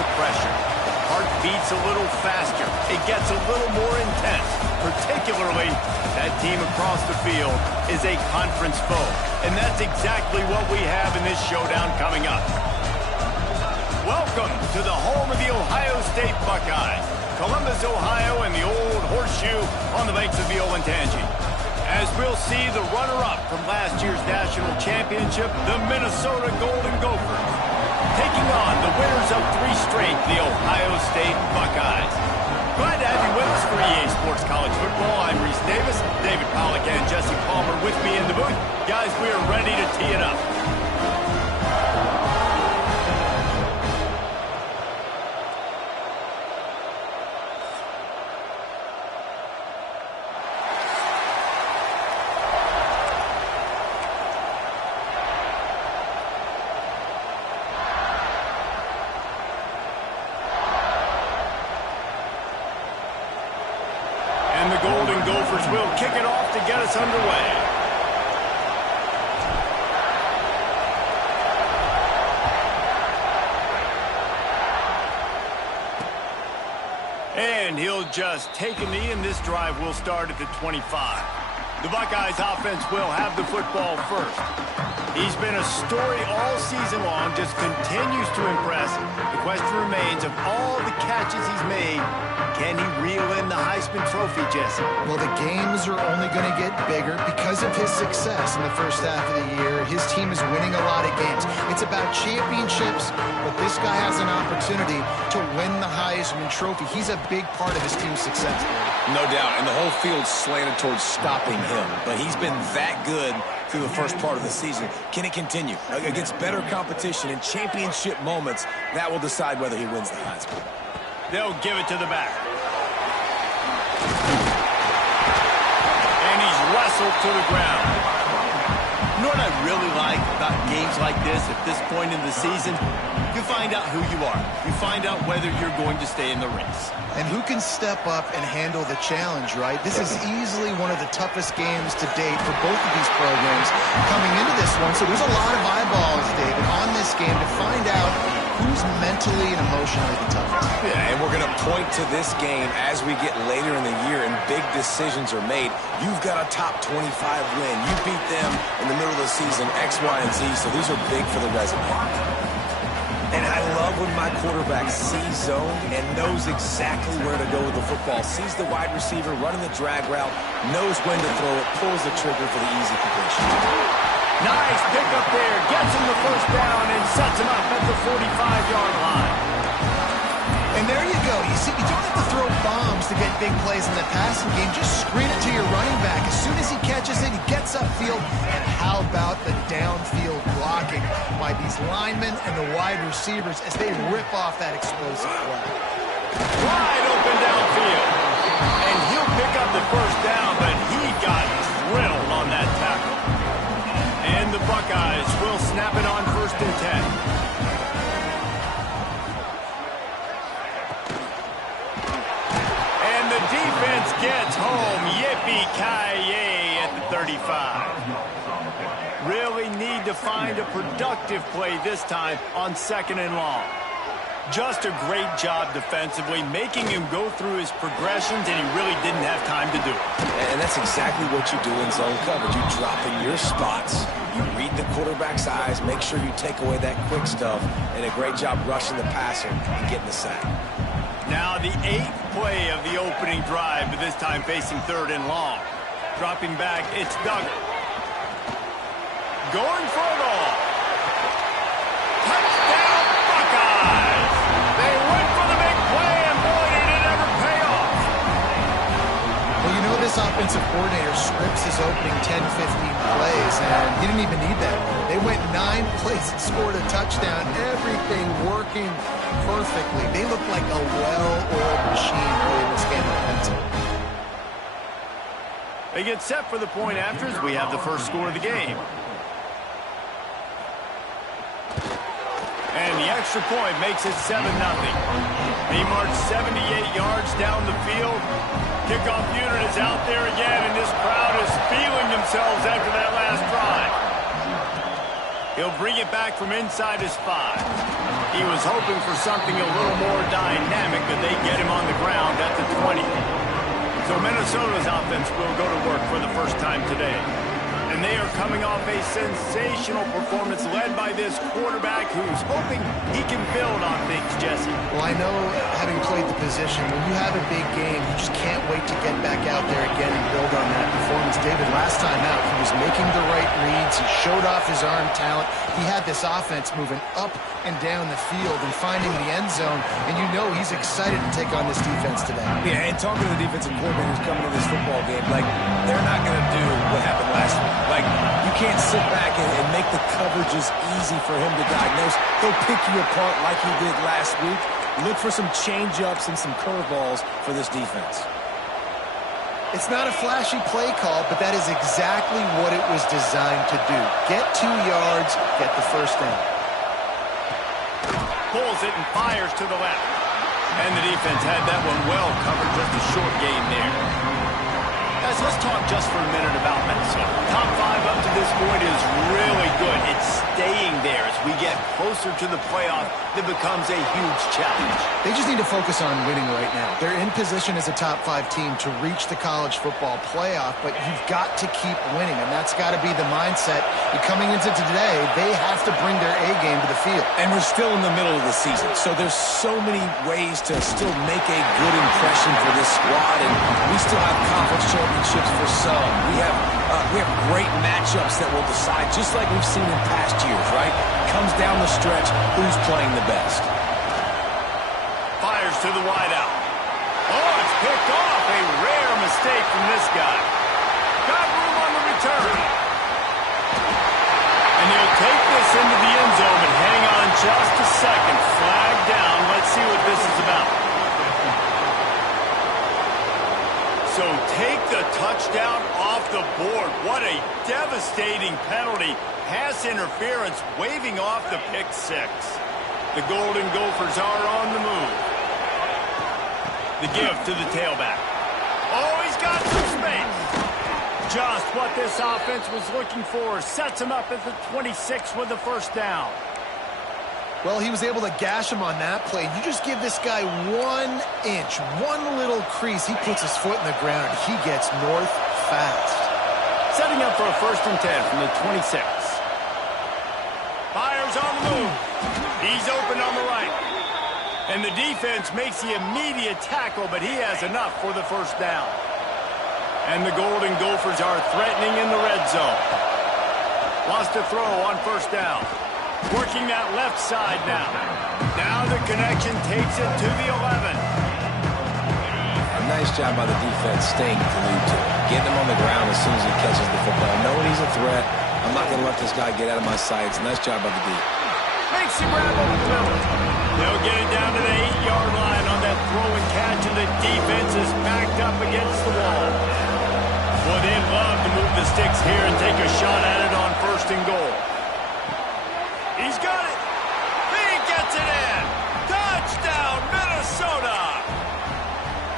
the pressure. Heart beats a little faster. It gets a little more intense. Particularly, that team across the field is a conference foe. And that's exactly what we have in this showdown coming up. Welcome to the home of the Ohio State Buckeyes. Columbus, Ohio, and the old horseshoe on the banks of the Olentangy. As we'll see the runner-up from last year's national championship, the Minnesota Golden Gophers, taking on the winners of 3 straight, the Ohio State Buckeyes. Glad to have you with us for EA Sports College Football. I'm Reese Davis, David Pollack and Jesse Palmer with me in the booth. Guys, we are ready to tee it up. And the Golden Gophers will kick it off to get us underway. And he'll just take a knee, and this drive will start at the 25. The Buckeyes offense will have the football first. He's been a story all season long, just continues to impress. The question remains, of all the catches he's made, can he reel in the Heisman Trophy, Jesse? Well, the games are only going to get bigger because of his success in the first half of the year. His team is winning a lot of games. It's about championships, but this guy has an opportunity to win the Heisman Trophy. He's a big part of his team's success. No doubt, and the whole field's slanted towards stopping him, but he's been that good through the first part of the season. Can it continue? Against better competition in championship moments, that will decide whether he wins the Heisman. They'll give it to the back. And he's wrestled to the ground. You know what I really like about games like this at this point in the season? You find out who you are. You find out whether you're going to stay in the race. And who can step up and handle the challenge, right? This is easily one of the toughest games to date for both of these programs coming into this one. So there's a lot of eyeballs, David, on this game to find out who's mentally and emotionally the toughest. Yeah, and we're going to point to this game as we get later in the year and big decisions are made. You've got a top 25 win. You beat them in the middle of the season, X, Y, and Z, so these are big for the resume. And I love when my quarterback sees zone and knows exactly where to go with the football. Sees the wide receiver running the drag route, knows when to throw it, pulls the trigger for the easy completion. Nice pick up there, gets him the first down and sets him up at the 45-yard line. And there you go. You see, you don't have to throw bombs to get big plays in the passing game. Just screen it to your running back. As soon as he catches it, he gets upfield. And how about the downfield blocking by these linemen and the wide receivers as they rip off that explosive play. Wide open downfield. And he'll pick up the first down, but he got drilled on that tackle. And the Buckeyes will snap it on 1st and 10. Defense gets home. Yippee-ki-yay at the 35. Really need to find a productive play this time on 2nd and long. Just a great job defensively, making him go through his progressions, and he really didn't have time to do it. And that's exactly what you do in zone coverage. You drop in your spots. You read the quarterback's eyes, make sure you take away that quick stuff, and a great job rushing the passer and getting the sack. Now the 8th play of the opening drive, but this time facing 3rd and long. Dropping back, it's Duggar. Going for it all. Touchdown, Buckeyes! They went for the big play, and boy, did it ever pay off. Well, you know this offensive coordinator scripts his opening 10, 15 plays, and he didn't even need that. They went 9 plays and scored a touchdown. Everything working perfectly. They look like a well-oiled machine early in this game offensively. They get set for the point afters. We have the first score of the game. And the extra point makes it 7-0. They march 78 yards down the field. Kickoff unit is out there again, and this crowd is feeling themselves after that last drive. He'll bring it back from inside his 5. He was hoping for something a little more dynamic, but they get him on the ground at the 20. So Minnesota's offense will go to work for the first time today. And they are coming off a sensational performance led by this quarterback who's hoping he can build on things, Jesse. Well, I know, having played the position, when you have a big game, you just can't wait to get back out there again and build on that performance. David, last time out, he was making the right reads. He showed off his arm talent. He had this offense moving up and down the field and finding the end zone. And you know he's excited to take on this defense today. Yeah, and talking to the defensive coordinators coming to this football game, like, they're not going to do what happened last week. Like, you can't sit back and make the coverages easy for him to diagnose. He'll pick you apart like he did last week. Look for some change-ups and some curveballs for this defense. It's not a flashy play call, but that is exactly what it was designed to do. Get 2 yards, get the first down. Pulls it and fires to the left. And the defense had that one well covered, just a short gain there. Guys, let's talk just for a minute about Minnesota. Top 5 up to this point is really good. It's staying there as we get closer to the playoff. That becomes a huge challenge. They just need to focus on winning right now. They're in position as a top 5 team to reach the college football playoff, but you've got to keep winning, and that's got to be the mindset. And coming into today, they have to bring their A game to the field. And we're still in the middle of the season, so there's so many ways to still make a good impression for this squad, and we still have conference championships for some. We have great matchups that will decide, just like we've seen in past years, right? Comes down the stretch, who's playing the best. Fires to the wideout. Oh, it's picked off. A rare mistake from this guy. Got room on the return. And he'll take this into the end zone, but hang on just a second. Flag down. Let's see what this is about. So take the touchdown off the board. What a devastating penalty. Pass interference, waving off the pick 6. The Golden Gophers are on the move. The give to the tailback. Oh, he's got some space. Just what this offense was looking for. Sets him up at the 26 with the first down. Well, he was able to gash him on that play. You just give this guy 1 inch, one little crease. He puts his foot in the ground. He gets north fast. Setting up for a 1st and 10 from the 26. Fires on the move. He's open on the right. And the defense makes the immediate tackle, but he has enough for the first down. And the Golden Gophers are threatening in the red zone. Wants to throw on 1st down. Working that left side now. Now the connection takes it to the 11. A nice job by the defense staying glued to it. Getting him on the ground as soon as he catches the football. Knowing he's a threat. I'm not going to let this guy get out of my sights. Nice job by the D. Makes the grab over the middle. They'll get it down to the 8-yard line on that throw and catch, and the defense is backed up against the wall. Well, they'd love to move the sticks here and take a shot at it on 1st and goal. He's got it. He gets it in. Touchdown, Minnesota.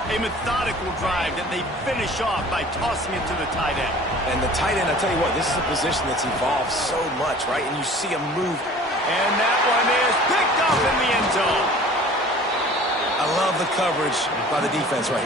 A methodical drive that they finish off by tossing it to the tight end. And the tight end, I tell you what, this is a position that's evolved so much, right? And you see him move. And that one is picked up in the end zone. I love the coverage by the defense right here.